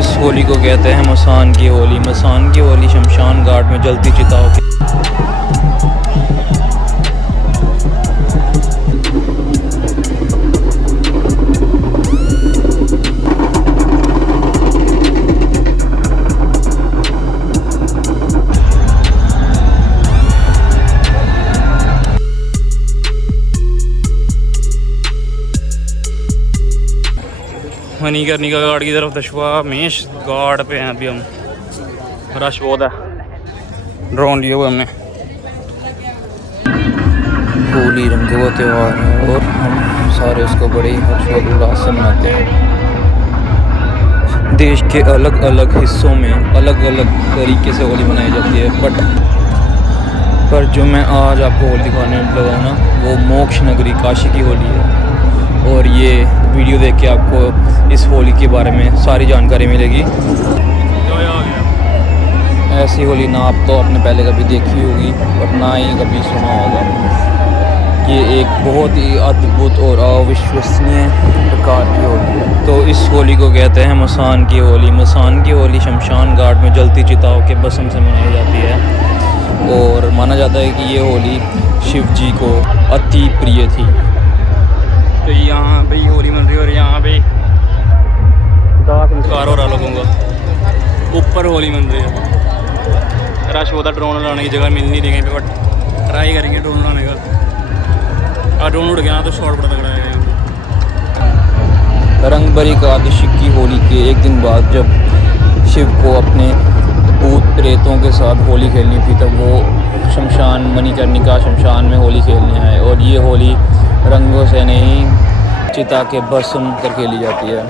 इस होली को कहते हैं मसान की होली। मसान की होली शमशान घाट में जलती चिताओं की मणिकर्णिका घाट की तरफ दशमेश घाट पे हैं अभी हम। रश बहुत है, ड्रोन लिए हुए हमने। होली रंगों का त्यौहार है और हम सारे उसको बड़े हर्षोल्लास से मनाते हैं। देश के अलग अलग हिस्सों में अलग अलग तरीके से होली मनाई जाती है, पर जो मैं आज आपको होली दिखाने लगा हूँ ना, वो मोक्ष नगरी काशी की होली है। और ये वीडियो देख के आपको इस होली के बारे में सारी जानकारी मिलेगी। ऐसी होली ना आप तो आपने पहले कभी देखी होगी और ना ही कभी सुना होगा। ये एक बहुत ही अद्भुत और अविश्वसनीय प्रकार की होली है। तो इस होली को कहते हैं मसान की होली। मसान की होली शमशान घाट में जलती चिताओं के भस्म से मनाई जाती है और माना जाता है कि ये होली शिव जी को अति प्रिय थी। तो यहाँ पे होली मन रही है और यहाँ पे दाह संस्कार हो रहा लोगों का। ऊपर होली मन रही है, रश होता, ड्रोन लाने की जगह मिल नहीं रही कहीं पे, बट ट्राई करेंगे ड्रोन लाने का। और ड्रोन उड़ गया तो शॉर्ट पड़ा तगड़ा है। रंग भरी एकादशी की होली के एक दिन बाद जब शिव को अपने भूत प्रेतों के साथ होली खेलनी थी, तब वो शमशान मणिकर्णिका शमशान में होली खेलने आए। और ये होली रंगों से नहीं, चिता के भस्म कर खेली जाती है।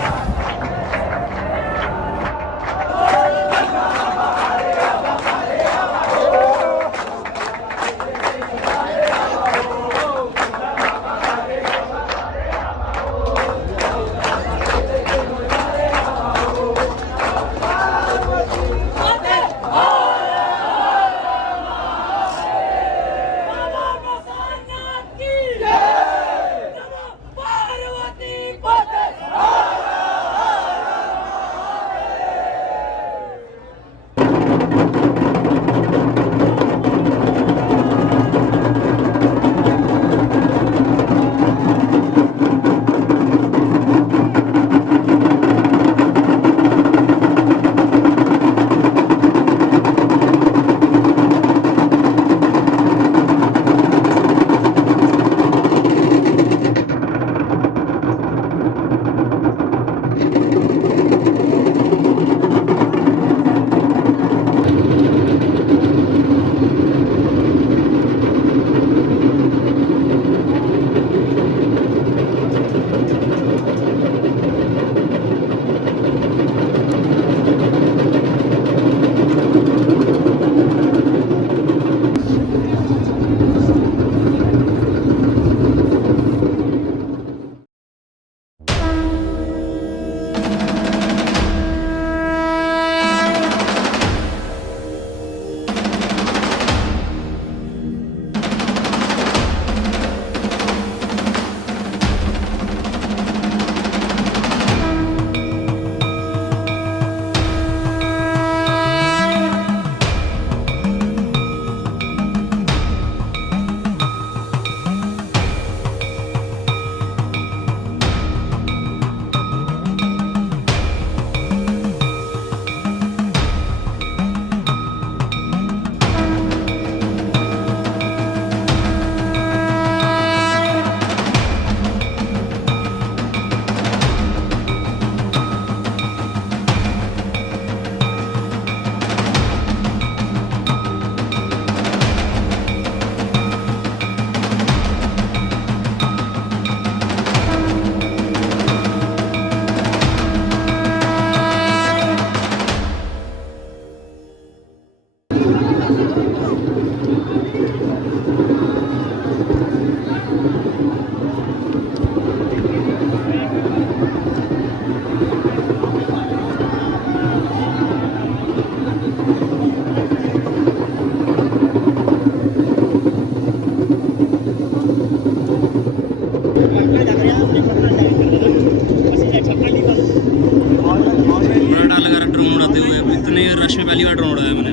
पहली बार ड्रोन उड़ाया मैंने।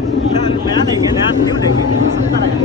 नया लेंगे, नया न्यू लेंगे, 70,000।